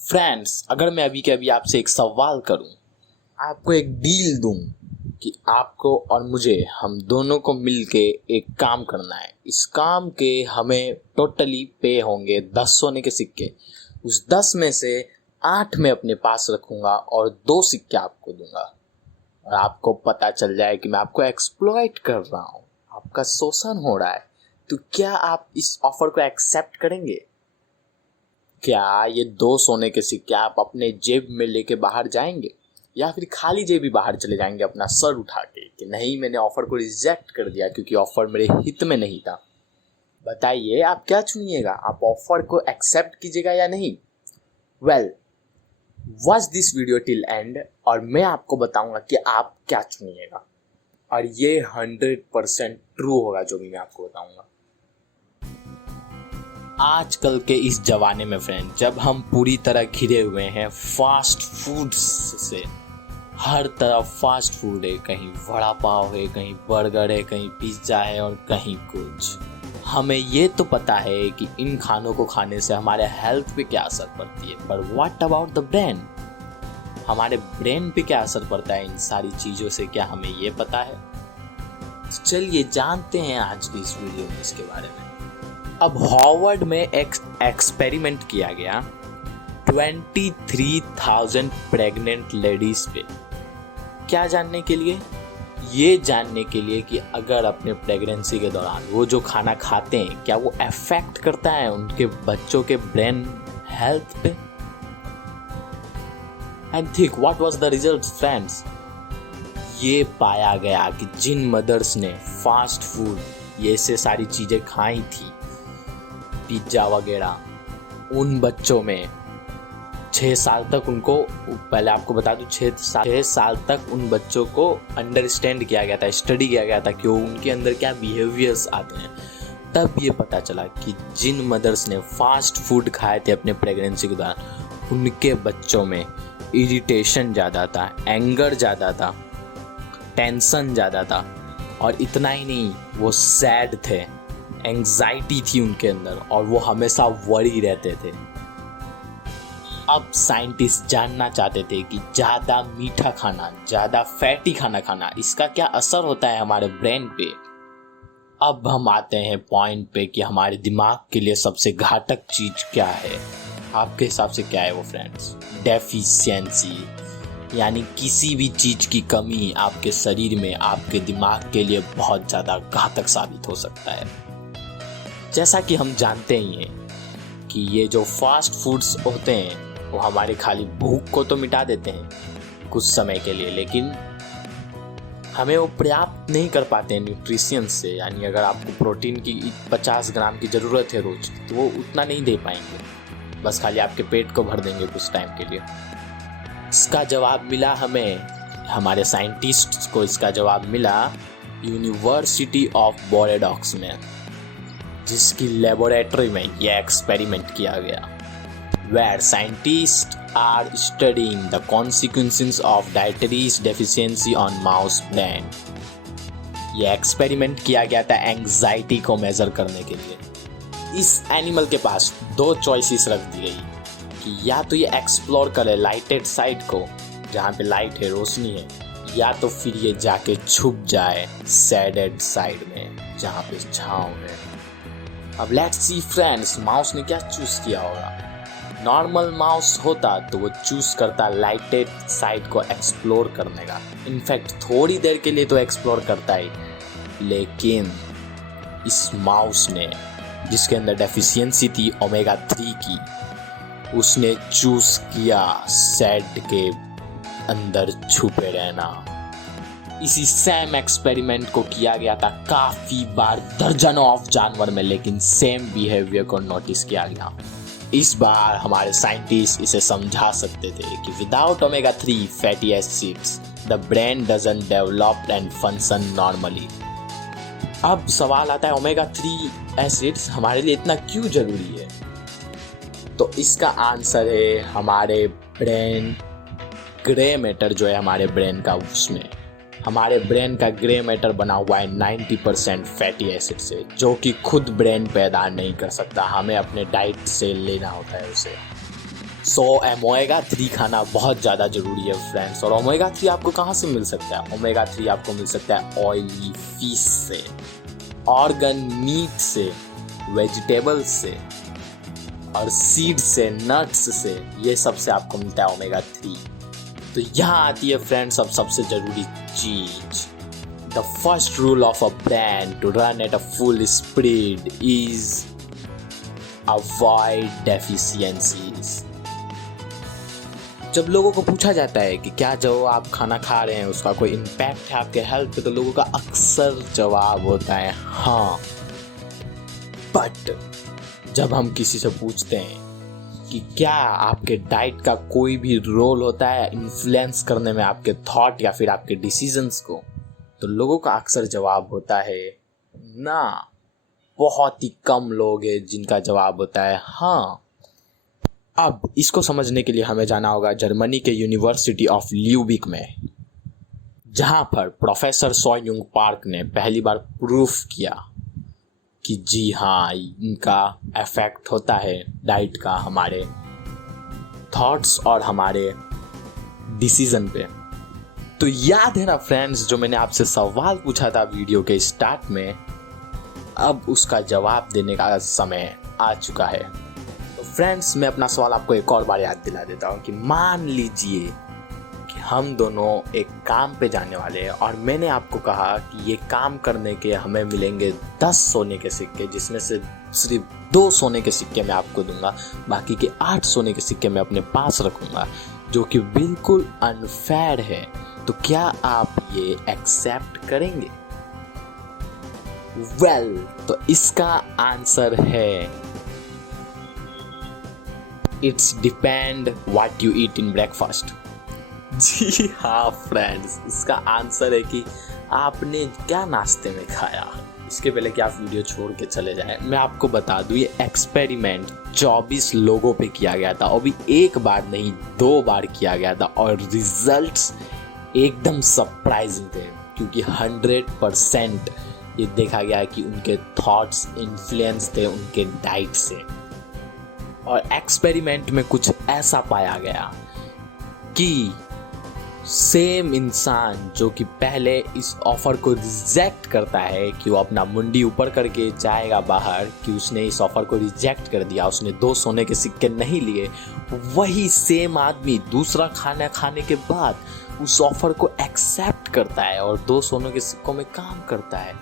Friends, अगर मैं अभी के अभी आपसे एक सवाल करूं, आपको एक डील दूं कि आपको और मुझे, हम दोनों को मिलके एक काम करना है। इस काम के हमें टोटली पे होंगे 10 सोने के सिक्के। उस 10 में से 8 मैं अपने पास रखूंगा और 2 सिक्के आपको दूंगा। और आपको पता चल जाए कि मैं आपको एक्सप्लॉइट कर रहा हूँ, आपका शोषण हो रहा है, तो क्या आप इस ऑफर को एक्सेप्ट करेंगे? क्या ये 2 सोने के सिक्के आप अपने जेब में लेके बाहर जाएंगे, या फिर खाली जेब ही बाहर चले जाएंगे अपना सर उठा के कि नहीं, मैंने ऑफर को रिजेक्ट कर दिया क्योंकि ऑफर मेरे हित में नहीं था? बताइए, आप क्या चुनिएगा? आप ऑफर को एक्सेप्ट कीजिएगा या नहीं? Well, watch this video till and और मैं आपको बताऊंगा कि आप क्या चुनिएगा। और ये 100% ट्रू होगा जो भी मैं आपको बताऊंगा। आजकल के इस जमाने में फ्रेंड, जब हम पूरी तरह घिरे हुए हैं फास्ट फूड्स से, हर तरफ फास्ट फूड है, कहीं वड़ा पाव है, कहीं बर्गर है, कहीं पिज्ज़ा है और कहीं कुछ। हमें ये तो पता है कि इन खानों को खाने से हमारे हेल्थ पे क्या असर पड़ती है, पर व्हाट अबाउट द ब्रेन? हमारे ब्रेन पे क्या असर पड़ता है इन सारी चीज़ों से, क्या हमें ये पता है? चलिए जानते हैं आज की इस वीडियो में इसके बारे में। अब हार्वर्ड में एक एक्सपेरिमेंट किया गया 23,000 प्रेग्नेंट लेडीज पे। क्या जानने के लिए? ये जानने के लिए कि अगर अपने प्रेगनेंसी के दौरान वो जो खाना खाते हैं, क्या वो अफेक्ट करता है उनके बच्चों के ब्रेन हेल्थ पे। And think what was the result friends. ये पाया गया कि जिन मदर्स ने फास्ट फूड, ये से सारी चीजें खाई थी, पिज्जा वगैरह, उन बच्चों में 6 साल तक उनको, पहले आपको बता दूं, 6 साल तक उन बच्चों को अंडरस्टैंड किया गया था, स्टडी किया गया था कि उनके अंदर क्या बिहेवियर्स आते हैं। तब ये पता चला कि जिन मदर्स ने फास्ट फूड खाए थे अपने प्रेगनेंसी के दौरान, उनके बच्चों में इरिटेशन ज़्यादा था, एंगर ज़्यादा था, टेंशन ज़्यादा था, और इतना ही नहीं, वो सैड थे, एंग्जाइटी थी उनके अंदर, और वो हमेशा वरी रहते थे। अब साइंटिस्ट जानना चाहते थे कि ज़्यादा मीठा खाना, ज़्यादा फैटी खाना खाना, इसका क्या असर होता है हमारे ब्रेन पे। अब हम आते हैं पॉइंट पे कि हमारे दिमाग के लिए सबसे घातक चीज़ क्या है। आपके हिसाब से क्या है वो फ्रेंड्स? डेफिशिएंसी, यानी किसी भी चीज़ की कमी आपके शरीर में आपके दिमाग के लिए बहुत ज़्यादा घातक साबित हो सकता है। जैसा कि हम जानते ही हैं कि ये जो फास्ट फूड्स होते हैं वो हमारे खाली भूख को तो मिटा देते हैं कुछ समय के लिए, लेकिन हमें वो पर्याप्त नहीं कर पाते हैं न्यूट्रिशंस से। यानी अगर आपको प्रोटीन की 50 ग्राम की ज़रूरत है रोज, तो वो उतना नहीं दे पाएंगे, बस खाली आपके पेट को भर देंगे कुछ टाइम के लिए। इसका जवाब मिला हमें, हमारे साइंटिस्ट्स को इसका जवाब मिला यूनिवर्सिटी ऑफ बोर्डेक्स में, जिसकी लेबोरेटरी में यह एक्सपेरिमेंट किया गया। Where scientists are studying the consequences of dietary deficiency on mouse brain. ये एक्सपेरिमेंट किया गया था एंग्जाइटी को मेजर करने के लिए। इस एनिमल के पास 2 चॉइसेस रख दी गई कि या तो ये एक्सप्लोर करे लाइटेड साइड को, जहाँ पे लाइट है, रोशनी है, या तो फिर ये जाके छुप जाए सैडेड साइड में, जहाँ पे छाँव है। अब लेट्स सी फ्रेंड्स, माउस ने क्या चूज किया होगा। नॉर्मल माउस होता तो वो चूज करता लाइटेड साइड को एक्सप्लोर करने का, इनफैक्ट थोड़ी देर के लिए तो एक्सप्लोर करता ही, लेकिन इस माउस ने, जिसके अंदर डेफिशिएंसी थी ओमेगा 3 की, उसने चूज किया सैड के अंदर छुपे रहना। इसी सेम एक्सपेरिमेंट को किया गया था काफी बार दर्जनों ऑफ जानवर में, लेकिन सेम बिहेवियर को नोटिस किया गया। इस बार हमारे साइंटिस्ट इसे समझा सकते थे कि without omega 3 fatty acids the brain doesn't develop and function normally. अब सवाल आता है, ओमेगा 3 एसिड्स हमारे लिए इतना क्यों जरूरी है? तो इसका आंसर है हमारे ब्रेन ग्रे मैटर जो है हमारे ब्रेन का, उसमें हमारे ब्रेन का ग्रे मैटर बना हुआ है 90% फैटी एसिड से, जो कि खुद ब्रेन पैदा नहीं कर सकता, हमें अपने डाइट से लेना होता है उसे। सो ओमेगा 3 खाना बहुत ज़्यादा ज़रूरी है फ्रेंड्स। और ओमेगा 3 आपको कहाँ से मिल सकता है? ओमेगा 3 आपको मिल सकता है ऑयली फिश से, ऑर्गन मीट से, वेजिटेबल्स से और सीड से, नट्स से, ये सब से आपको मिलता है ओमेगा 3। तो यहाँ आती है फ्रेंड्स अब सबसे ज़रूरी चीज़। The first rule of a brand to run at a full speed is avoid deficiencies. जब लोगों को पूछा जाता है कि क्या जो आप खाना खा रहे हैं उसका कोई इम्पैक्ट है आपके हेल्थ पे, तो लोगों का अक्सर जवाब होता है हाँ। बट जब हम किसी से पूछते हैं कि क्या आपके डाइट का कोई भी रोल होता है इन्फ्लुएंस करने में आपके थॉट या फिर आपके डिसीजंस को, तो लोगों का अक्सर जवाब होता है ना। बहुत ही कम लोग हैं जिनका जवाब होता है हाँ। अब इसको समझने के लिए हमें जाना होगा जर्मनी के यूनिवर्सिटी ऑफ ल्यूबिक में, जहाँ पर प्रोफेसर सॉ युंग पार्क ने पहली बार प्रूफ किया कि जी हाँ इनका इफेक्ट होता है डाइट का हमारे थॉट्स और हमारे डिसीजन पे। तो याद है ना फ्रेंड्स जो मैंने आपसे सवाल पूछा था वीडियो के स्टार्ट में, अब उसका जवाब देने का समय आ चुका है। तो फ्रेंड्स मैं अपना सवाल आपको एक और बार याद दिला देता हूँ कि मान लीजिए कि हम दोनों एक काम पे जाने वाले हैं और मैंने आपको कहा कि ये काम करने के हमें मिलेंगे 10 सोने के सिक्के, जिसमें से सिर्फ 2 सोने के सिक्के मैं आपको दूंगा, बाकी के 8 सोने के सिक्के मैं अपने पास रखूंगा, जो कि बिल्कुल अनफेयर है। तो क्या आप ये एक्सेप्ट करेंगे? वेल, तो इसका आंसर है it's depend what you eat in breakfast. जी हाँ फ्रेंड्स, इसका आंसर है कि आपने क्या नाश्ते में खाया। इसके पहले कि आप वीडियो छोड़ के चले जाएं, मैं आपको बता दूं ये एक्सपेरिमेंट 24 लोगों पे किया गया था और भी एक बार नहीं 2 बार किया गया था और रिजल्ट्स एकदम सरप्राइजिंग थे, क्योंकि 100% ये देखा गया कि उनके थॉट्स इन्फ्लुएंस थे उनके डाइट से। और एक्सपेरिमेंट में कुछ ऐसा पाया गया कि सेम इंसान जो कि पहले इस ऑफर को रिजेक्ट करता है कि वो अपना मुंडी ऊपर करके जाएगा बाहर, कि उसने इस ऑफर को रिजेक्ट कर दिया, उसने 2 सोने के सिक्के नहीं लिए, वही सेम आदमी दूसरा खाना खाने के बाद उस ऑफर को एक्सेप्ट करता है और 2 सोने के सिक्कों में काम करता है।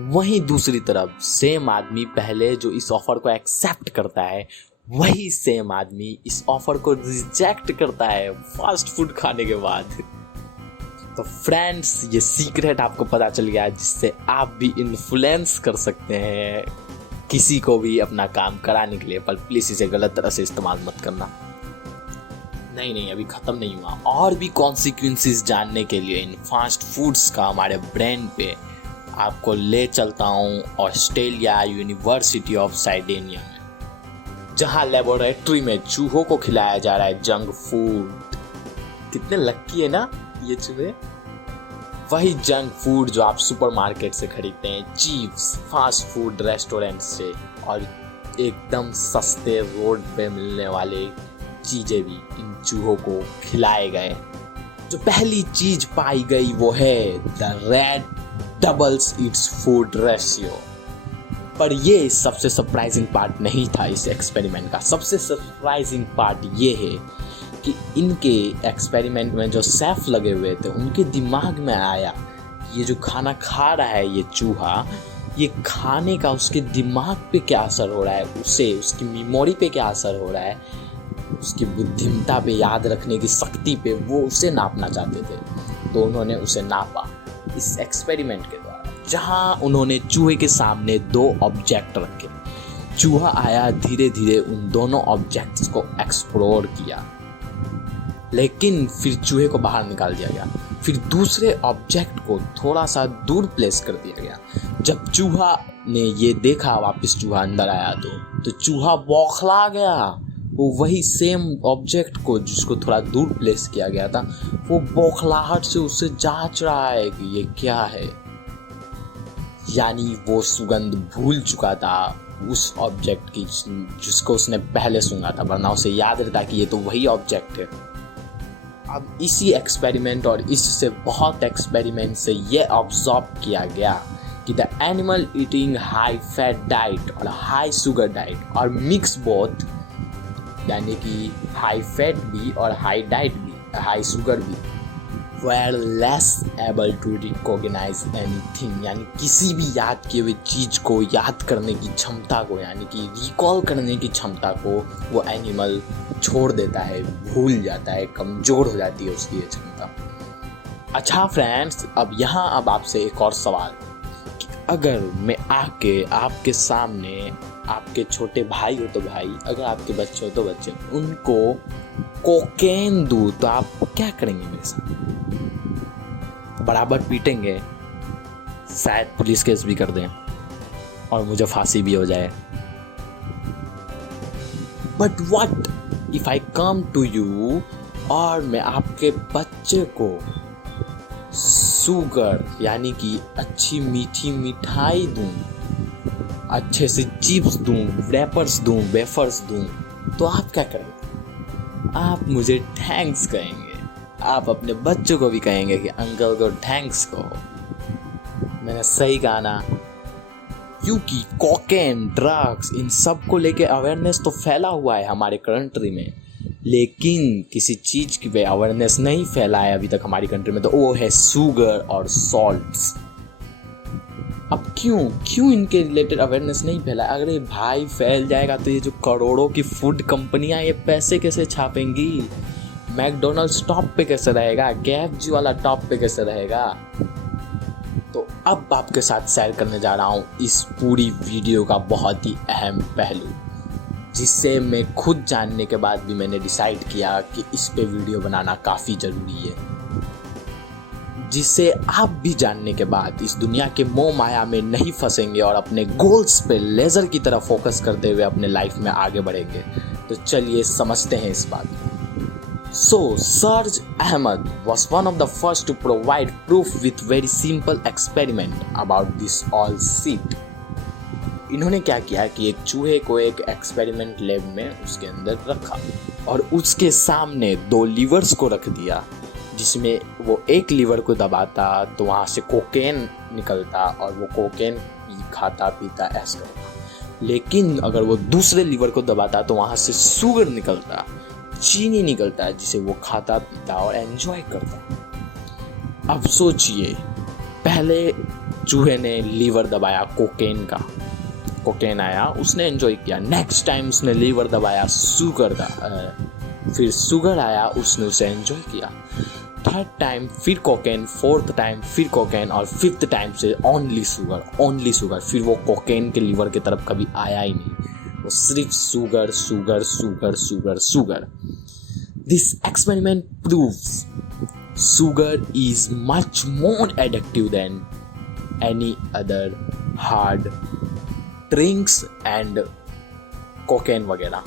वहीं दूसरी तरफ सेम आदमी पहले जो इस ऑफर को एक्सेप्ट करता है, वही सेम आदमी इस ऑफर को रिजेक्ट करता है फास्ट फूड खाने के बाद। तो फ्रेंड्स ये सीक्रेट आपको पता चल गया, जिससे आप भी इन्फ्लुएंस कर सकते हैं किसी को भी अपना काम कराने के लिए। पर प्लीज इसे गलत तरह से इस्तेमाल मत करना। नहीं अभी खत्म नहीं हुआ, और भी कॉन्सिक्वेंसेस जानने के लिए इन फास्ट फूड्स का हमारे ब्रेन पे आपको ले चलता हूँ ऑस्ट्रेलिया यूनिवर्सिटी ऑफ साइडेनिया में, जहाँ लेबोरेटरी में चूहों को खिलाया जा रहा है जंक फूड। कितने लक्की है ना ये चूहे। वही जंक फूड जो आप सुपरमार्केट से खरीदते हैं, चिप्स, फास्ट फूड रेस्टोरेंट से, और एकदम सस्ते रोड पे मिलने वाले चीजें भी इन चूहों को खिलाए गए। जो पहली चीज पाई गई वो है the rat doubles its food ratio. पर ये सबसे सरप्राइजिंग पार्ट नहीं था इस एक्सपेरिमेंट का। सबसे सरप्राइजिंग पार्ट ये है कि इनके एक्सपेरिमेंट में जो शेफ लगे हुए थे उनके दिमाग में आया ये जो खाना खा रहा है ये चूहा, ये खाने का उसके दिमाग पे क्या असर हो रहा है, उसे उसकी मेमोरी पे क्या असर हो रहा है, उसकी बुद्धिमत्ता पे, याद रखने की शक्ति पे, वो उसे नापना चाहते थे। तो उन्होंने उसे नापा इस एक्सपेरिमेंट के द्वारा, जहां उन्होंने चूहे के सामने 2 ऑब्जेक्ट रखे। चूहा आया, धीरे धीरे उन दोनों ऑब्जेक्ट्स को एक्सप्लोर किया, लेकिन फिर चूहे को बाहर निकाल दिया गया। फिर दूसरे ऑब्जेक्ट को थोड़ा सा दूर प्लेस कर दिया गया। जब चूहा ने ये देखा, वापस चूहा अंदर आया तो चूहा बौखला गया। वो वही सेम ऑब्जेक्ट को जिसको थोड़ा दूर प्लेस किया गया था, वो बौखलाहट से उससे जांच रहा है कि ये क्या है। यानी वो सुगंध भूल चुका था उस ऑब्जेक्ट की जिसको उसने पहले सुना था, वरना उसे याद रहता कि ये तो वही ऑब्जेक्ट है। अब इसी एक्सपेरिमेंट और इससे बहुत एक्सपेरिमेंट से ये ऑब्जर्व किया गया कि the animal eating high fat diet और हाई शुगर डाइट और मिक्स बोथ, यानी कि हाई फैट भी और हाई डाइट भी, हाई शुगर भी, were less able to recognize anything, यानी किसी भी याद किए हुए चीज को याद करने की क्षमता को, यानी कि रिकॉल करने की क्षमता को वो एनिमल छोड़ देता है, भूल जाता है, कमजोर हो जाती है उसकी ये क्षमता। अच्छा फ्रेंड्स, अब आपसे एक और सवाल कि अगर मैं आके आपके सामने, आपके छोटे भाई हो तो भाई, अगर आपके बच्चे हो तो बच्चे, उनको कोकेन दूं तो आप क्या करेंगे मेरे साथ? बराबर पीटेंगे, शायद पुलिस केस भी कर दें और मुझे फांसी भी हो जाए। But what if I come to you और मैं आपके बच्चे को शुगर यानी कि अच्छी मीठी मिठाई दूं, अच्छे से चिप्स दूं, रैपर्स दूं, वेफर्स दूं, तो आप क्या करेंगे? आप मुझे थैंक्स कहेंगे, आप अपने बच्चों को भी कहेंगे कि अंकल को थैंक्स कहो। मैंने सही कहा ना? क्योंकि कोकेन, ड्रग्स, इन सब को लेके अवेयरनेस तो फैला हुआ है हमारे कंट्री में, लेकिन किसी चीज़ की अवेयरनेस नहीं फैला है अभी तक हमारी कंट्री में, तो वो है शुगर और सॉल्ट्स। अब क्यों इनके रिलेटेड अवेयरनेस नहीं फैला? अगर ये भाई फैल जाएगा तो ये जो करोड़ों की फूड कंपनियां, ये पैसे कैसे छापेंगी? मैकडोनल्ड्स टॉप पे कैसे रहेगा? KFC वाला टॉप पे कैसे रहेगा? तो अब आपके साथ शेयर करने जा रहा हूँ इस पूरी वीडियो का बहुत ही अहम पहलू, जिससे मैं खुद जानने के बाद भी मैंने डिसाइड किया कि इस पे वीडियो बनाना काफ़ी ज़रूरी है, जिससे आप भी जानने के बाद इस दुनिया के मोह माया में नहीं फंसेंगे और अपने गोल्स पे लेज़र की तरह फोकस करते हुए अपने लाइफ में आगे बढ़ेंगे। तो चलिए समझते हैं इस बात को। So, Serge Ahmed was one of the first to provide proof with very simple experiment about this all shit. इन्होंने क्या किया कि एक चूहे को एक एक्सपेरिमेंट लैब में उसके अंदर रखा और उसके सामने 2 लीवर्स को रख दिया, जिसमें वो एक लीवर को दबाता तो वहाँ से कोकेन निकलता और वो कोकेन खाता पीता ऐसा करता। लेकिन अगर वो दूसरे लीवर को दबाता तो वहाँ से शुगर निकलता, चीनी निकलता है, जिसे वो खाता पीता और एंजॉय करता। अब सोचिए, पहले चूहे ने लीवर दबाया कोकेन का, कोकेन आया, उसने एंजॉय किया। नेक्स्ट टाइम उसने लीवर दबाया शुगर का, फिर शुगर आया, उसने उसे एंजॉय किया। थर्ड टाइम फिर कोकेन, फोर्थ टाइम फिर कोकेन और फिफ्थ टाइम से ओनली शुगर। फिर वो कोकेन के लीवर की तरफ कभी आया ही नहीं, वो सिर्फ sugar. This experiment proves sugar is much more addictive than any other hard drinks and cocaine वगैरह।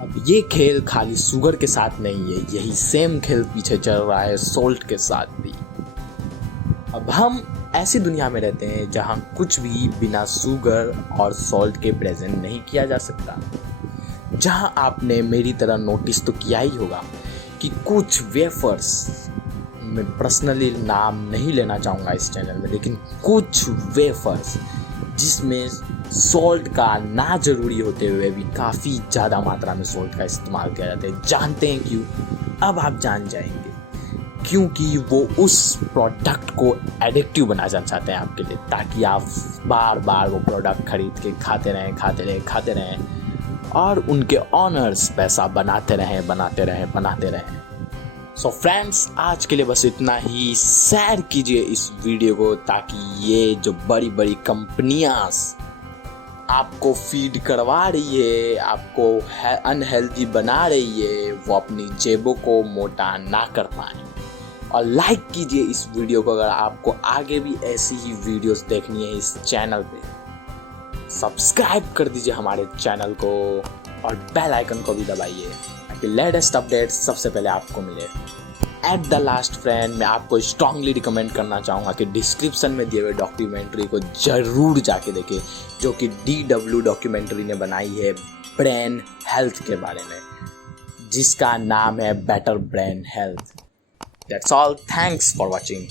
अब ये खेल खाली शुगर के साथ नहीं है, यही सेम खेल पीछे चल रहा है सॉल्ट के साथ भी। अब हम ऐसी दुनिया में रहते हैं जहाँ कुछ भी बिना शुगर और सॉल्ट के प्रेजेंट नहीं किया जा सकता, जहाँ आपने मेरी तरह नोटिस तो किया ही होगा कि कुछ वेफर्स, मैं पर्सनली नाम नहीं लेना चाहूँगा इस चैनल में, लेकिन कुछ वेफर्स जिसमें सॉल्ट का ना ज़रूरी होते हुए भी काफ़ी ज़्यादा मात्रा में सॉल्ट का इस्तेमाल किया जाता है। जानते हैं क्यों? अब आप जान जाएंगे। क्योंकि वो उस प्रोडक्ट को एडिक्टिव बनाना चाहते हैं आपके लिए, ताकि आप बार बार वो प्रोडक्ट खरीद के खाते रहें और उनके ऑनर्स पैसा बनाते रहें। सो फ्रेंड्स, आज के लिए बस इतना ही। शेयर कीजिए इस वीडियो को ताकि ये जो बड़ी बड़ी कंपनियां आपको फीड करवा रही है, आपको अनहेल्दी बना रही है, वो अपनी जेबों को मोटा ना कर पाए। और लाइक कीजिए इस वीडियो को अगर आपको आगे भी ऐसी ही वीडियोस देखनी है इस चैनल पे। सब्सक्राइब कर दीजिए हमारे चैनल को और बेल आइकन को भी दबाइए ताकि लेटेस्ट अपडेट सबसे पहले आपको मिले। एट द लास्ट फ्रेंड, मैं आपको स्ट्रांगली रिकमेंड करना चाहूँगा कि डिस्क्रिप्शन में दिए हुए डॉक्यूमेंट्री को ज़रूर जाके देखें, जो कि DW डॉक्यूमेंट्री ने बनाई है ब्रेन हेल्थ के बारे में, जिसका नाम है better brain health. That's all, thanks for watching.